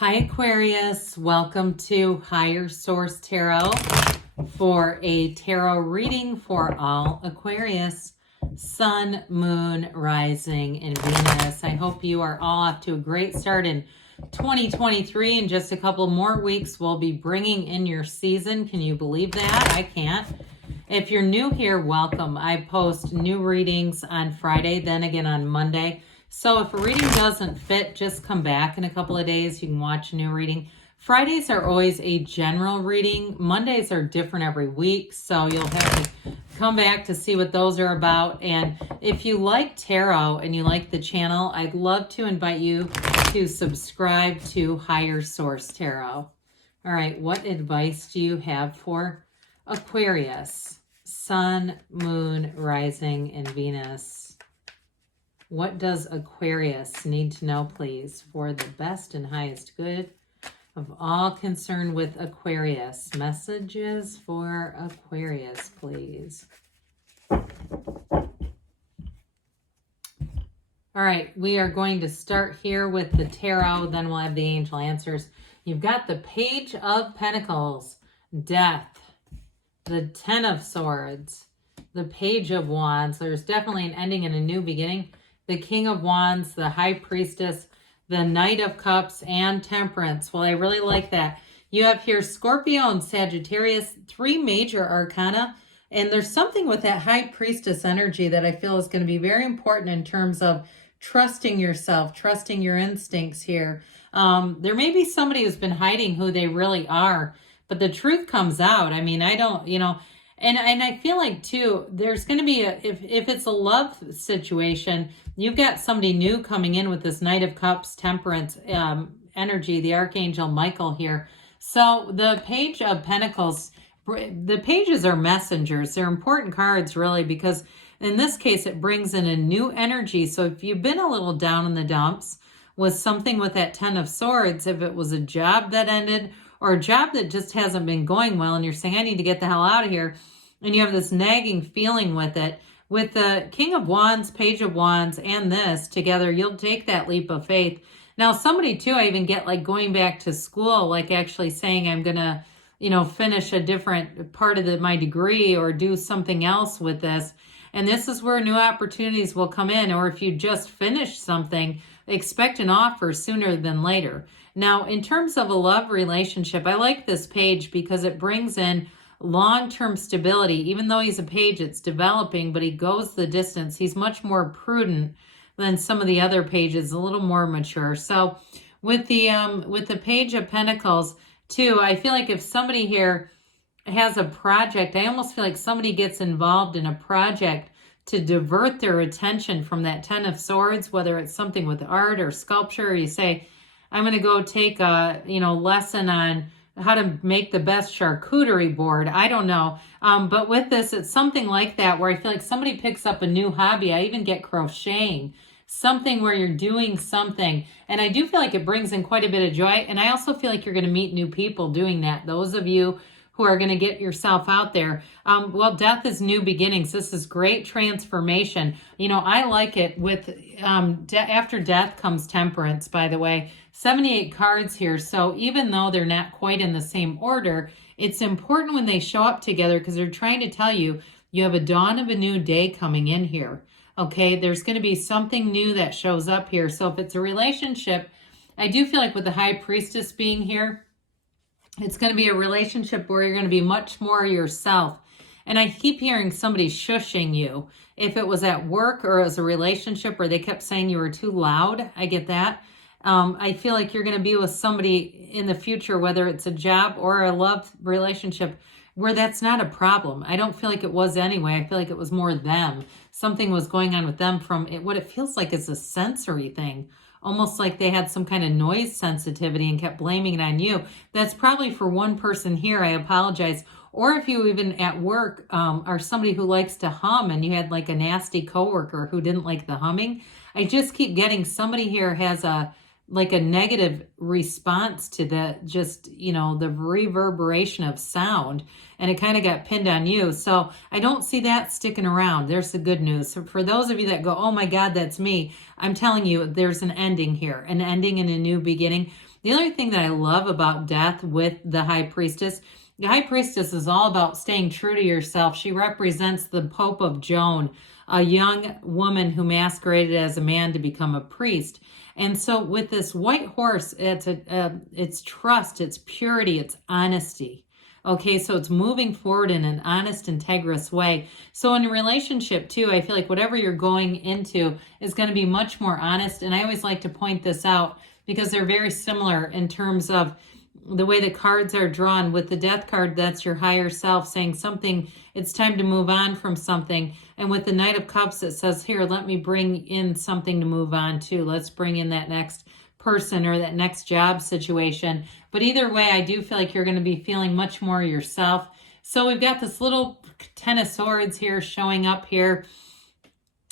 Hi Aquarius, welcome to Higher Source Tarot for a tarot reading for all Aquarius, Sun, Moon, Rising, and Venus. I hope you are all off to a great start in 2023. In just a couple more weeks, we'll be bringing in your season. Can you believe that? I can't. If you're new here, welcome. I post new readings on Friday, then again on Monday. So if a reading doesn't fit, just come back in a couple of days. You can watch a new reading. Fridays are always a general reading. Mondays are different every week. So you'll have to come back to see what those are about. And if you like tarot and you like the channel, I'd love to invite you to subscribe to Higher Source Tarot. All right, what advice do you have for Aquarius, Sun, Moon, Rising, and Venus? What does Aquarius need to know, please, for the best and highest good of all concerned with Aquarius? Messages for Aquarius, please. All right, we are going to start here with the tarot, then we'll have the angel answers. You've got the Page of Pentacles, Death, the Ten of Swords, the Page of Wands. There's definitely an ending and a new beginning. The King of Wands, the High Priestess, the Knight of Cups, and Temperance. Well, I really like that. You have here Scorpio and Sagittarius, three major arcana. And there's something with that High Priestess energy that I feel is going to be very important in terms of trusting yourself, trusting your instincts here. There may be somebody who's been hiding who they really are, but the truth comes out. I mean, I don't, and I feel like too, there's going to be if it's a love situation, you've got somebody new coming in with this Knight of Cups, Temperance energy, the Archangel Michael here. So the Page of Pentacles, the pages are messengers. They're important cards really, because in this case, it brings in a new energy. So if you've been a little down in the dumps with something with that Ten of Swords, if it was a job that ended or a job that just hasn't been going well and you're saying, I need to get the hell out of here, and you have this nagging feeling with it, with the King of Wands, Page of Wands, and this together, you'll take that leap of faith. Now, somebody too, I even get like going back to school, like actually saying I'm going to, finish a different part of my degree or do something else with this. And this is where new opportunities will come in. Or if you just finished something, expect an offer sooner than later. Now, in terms of a love relationship, I like this page because it brings in long-term stability. Even though he's a page, it's developing, but he goes the distance. He's much more prudent than some of the other pages, a little more mature. So with the Page of Pentacles too, I feel like if somebody here has a project, I almost feel like somebody gets involved in a project to divert their attention from that Ten of Swords, whether it's something with art or sculpture, or you say, I'm going to go take a, lesson on how to make the best charcuterie board. I don't know. But with this, it's something like that where I feel like somebody picks up a new hobby. I even get crocheting, something where you're doing something. And I do feel like it brings in quite a bit of joy. And I also feel like you're going to meet new people doing that. Those of you who are going to get yourself out there. Well, death is new beginnings. This is great transformation. I like it with after death comes temperance, by the way. 78 cards here. So even though they're not quite in the same order, it's important when they show up together because they're trying to tell you, you have a dawn of a new day coming in here. Okay, there's going to be something new that shows up here. So if it's a relationship, I do feel like with the High Priestess being here, it's going to be a relationship where you're going to be much more yourself. And I keep hearing somebody shushing you. If it was at work or as a relationship where they kept saying you were too loud, I get that. I feel like you're going to be with somebody in the future, whether it's a job or a love relationship, where that's not a problem. I don't feel like it was anyway. I feel like it was more them. Something was going on with them from it. What it feels like is a sensory thing. Almost like they had some kind of noise sensitivity and kept blaming it on you. That's probably for one person here. I apologize. Or if you even at work are somebody who likes to hum and you had like a nasty coworker who didn't like the humming. I just keep getting somebody here has a negative response to the the reverberation of sound, and it kind of got pinned on you. So I don't see that sticking around. There's the good news. So for those of you that go, oh my God, that's me, I'm telling you, there's an ending here, an ending and a new beginning. The other thing that I love about death with the High Priestess, the High Priestess is all about staying true to yourself. She represents the Pope of Joan, a young woman who masqueraded as a man to become a priest. And so with this white horse, it's trust, it's purity, it's honesty. Okay, so it's moving forward in an honest, integrous way. So in a relationship too, I feel like whatever you're going into is going to be much more honest. And I always like to point this out because they're very similar in terms of the way the cards are drawn. With the Death card, that's your higher self saying something, it's time to move on from something. And with the Knight of Cups, it says, here, let me bring in something to move on to. Let's bring in that next person or that next job situation. But either way, I do feel like you're going to be feeling much more yourself. So we've got this little Ten of Swords here showing up here.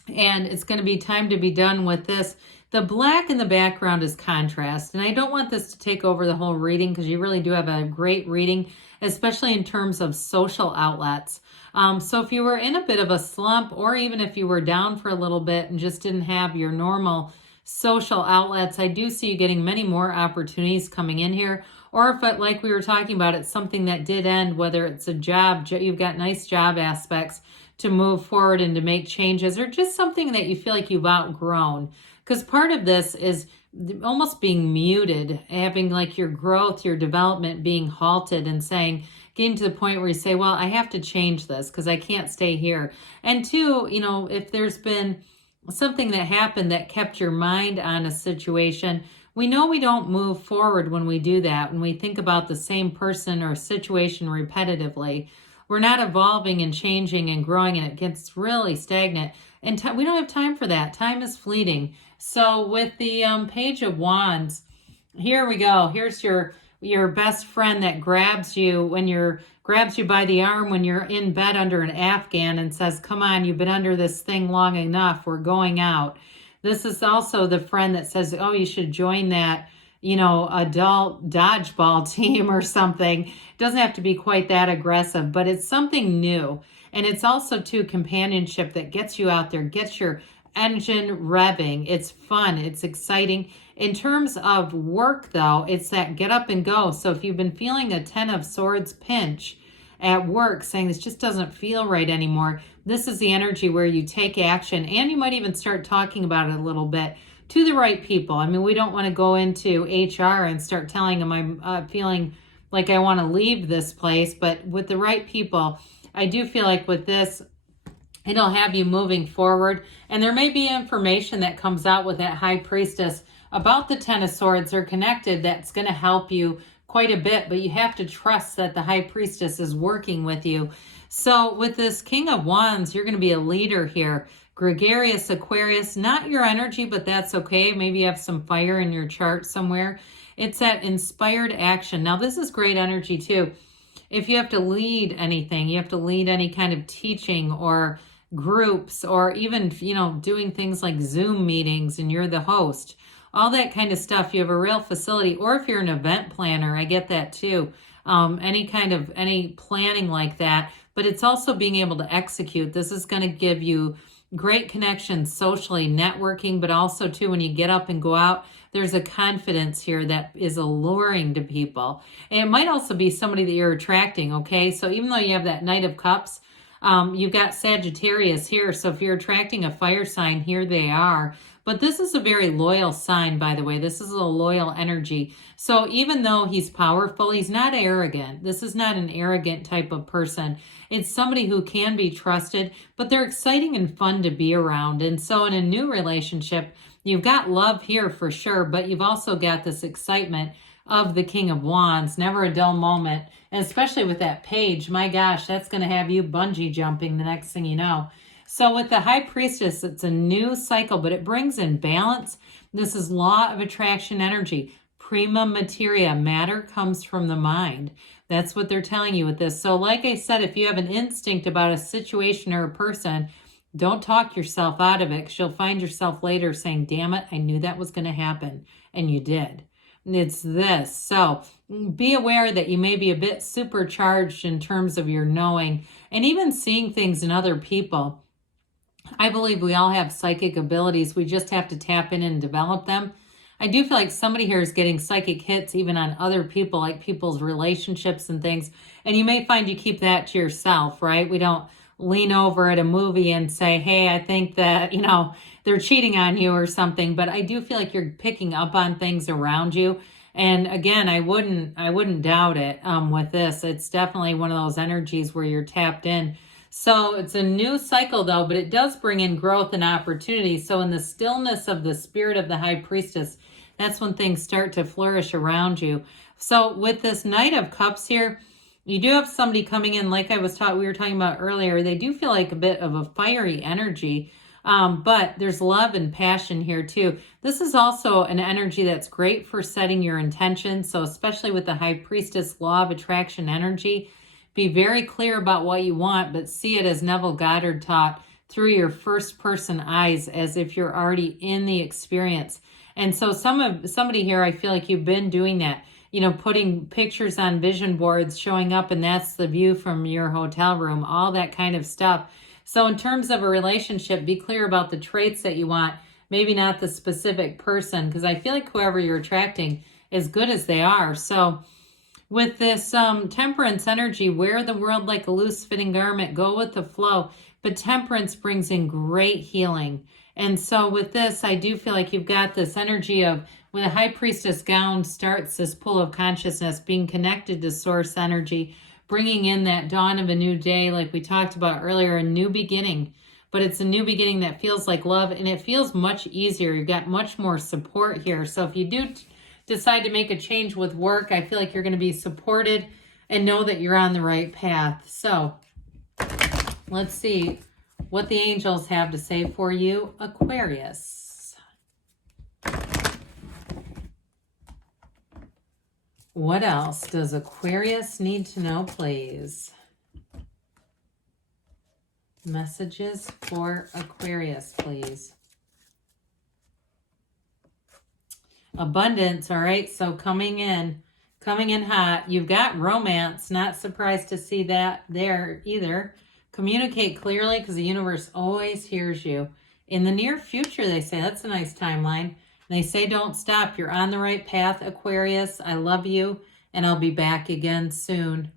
And it's going to be time to be done with this. The black in the background is contrast, and I don't want this to take over the whole reading because you really do have a great reading, especially in terms of social outlets. So if you were in a bit of a slump, or even if you were down for a little bit and just didn't have your normal social outlets, I do see you getting many more opportunities coming in here. Or if, like we were talking about, it's something that did end, whether it's a job, you've got nice job aspects to move forward and to make changes, or just something that you feel like you've outgrown. Because part of this is almost being muted, having like your growth, your development being halted and saying, getting to the point where you say, well, I have to change this because I can't stay here. And two, you know, if there's been something that happened that kept your mind on a situation, we know we don't move forward when we do that. When we think about the same person or situation repetitively, we're not evolving and changing and growing, and it gets really stagnant. And we don't have time for that. Time is fleeting. So with the Page of Wands, here we go. Here's your best friend that grabs you grabs you by the arm when you're in bed under an Afghan and says, come on, you've been under this thing long enough. We're going out. This is also the friend that says, oh, you should join that, you know, adult dodgeball team or something. It doesn't have to be quite that aggressive, but it's something new. And it's also, too, companionship that gets you out there, gets your engine revving. It's fun. It's exciting. In terms of work, though, it's that get up and go. So if you've been feeling a Ten of Swords pinch at work, saying this just doesn't feel right anymore, this is the energy where you take action, and you might even start talking about it a little bit to the right people. I mean, we don't want to go into HR and start telling them I'm feeling like I want to leave this place, but with the right people, I do feel like with this, it'll have you moving forward. And there may be information that comes out with that High Priestess about the Ten of Swords are connected that's going to help you quite a bit, but you have to trust that the High Priestess is working with you. So with this King of Wands, you're going to be a leader here. Gregarious Aquarius, not your energy, but that's okay. Maybe you have some fire in your chart somewhere. It's that inspired action. Now, this is great energy too. If you have to lead anything, you have to lead any kind of teaching or groups, or even, you know, doing things like Zoom meetings and you're the host, all that kind of stuff, you have a real facility. Or if you're an event planner, I get that too. Any planning like that, but it's also being able to execute. This is going to give you great connections socially, networking, but also too, when you get up and go out, there's a confidence here that is alluring to people. And it might also be somebody that you're attracting, okay? So even though you have that Knight of Cups, you've got Sagittarius here. So if you're attracting a fire sign, here they are. But this is a very loyal sign, by the way. This is a loyal energy. So even though he's powerful, he's not arrogant. This is not an arrogant type of person. It's somebody who can be trusted, but they're exciting and fun to be around. And so in a new relationship, you've got love here for sure, but you've also got this excitement of the King of Wands. Never a dull moment. And especially with that page, my gosh, that's going to have you bungee jumping the next thing you know. So with the High Priestess, it's a new cycle, but it brings in balance. This is law of attraction energy. Prima materia, matter comes from the mind. That's what they're telling you with this. So like I said, if you have an instinct about a situation or a person, don't talk yourself out of it, because you'll find yourself later saying, damn it, I knew that was going to happen. And you did. It's this. So be aware that you may be a bit supercharged in terms of your knowing and even seeing things in other people. I believe we all have psychic abilities. We just have to tap in and develop them. I do feel like somebody here is getting psychic hits even on other people, like people's relationships and things. And you may find you keep that to yourself, right? We don't lean over at a movie and say, hey, I think that, they're cheating on you or something. But I do feel like you're picking up on things around you. And again, I wouldn't doubt it with this. It's definitely one of those energies where you're tapped in. So it's a new cycle though, but it does bring in growth and opportunity. So in the stillness of the spirit of the High Priestess, that's when things start to flourish around you. So with this Knight of Cups here, you do have somebody coming in, like we were talking about earlier. They do feel like a bit of a fiery energy, but there's love and passion here too. This is also an energy that's great for setting your intentions. So especially with the High Priestess law of attraction energy, be very clear about what you want, but see it as Neville Goddard taught, through your first person eyes, as if you're already in the experience. And so somebody here, I feel like you've been doing that, putting pictures on vision boards, showing up, and that's the view from your hotel room, all that kind of stuff. So in terms of a relationship, be clear about the traits that you want, maybe not the specific person, because I feel like whoever you're attracting, as good as they are. So with this temperance energy, wear the world like a loose fitting garment, go with the flow. But temperance brings in great healing. And so with this, I do feel like you've got this energy of, when the High Priestess gown starts this pull of consciousness, being connected to source energy, bringing in that dawn of a new day, like we talked about earlier, a new beginning. But it's a new beginning that feels like love, and it feels much easier. You've got much more support here. So if you do decide to make a change with work, I feel like you're going to be supported and know that you're on the right path. So let's see what the angels have to say for you, Aquarius. What else does Aquarius need to know, please? Messages for Aquarius, please. Abundance, all right, so coming in hot. You've got romance, not surprised to see that there either. Communicate clearly, because the universe always hears you. In the near future, they say, that's a nice timeline. They say don't stop. You're on the right path, Aquarius. I love you, and I'll be back again soon.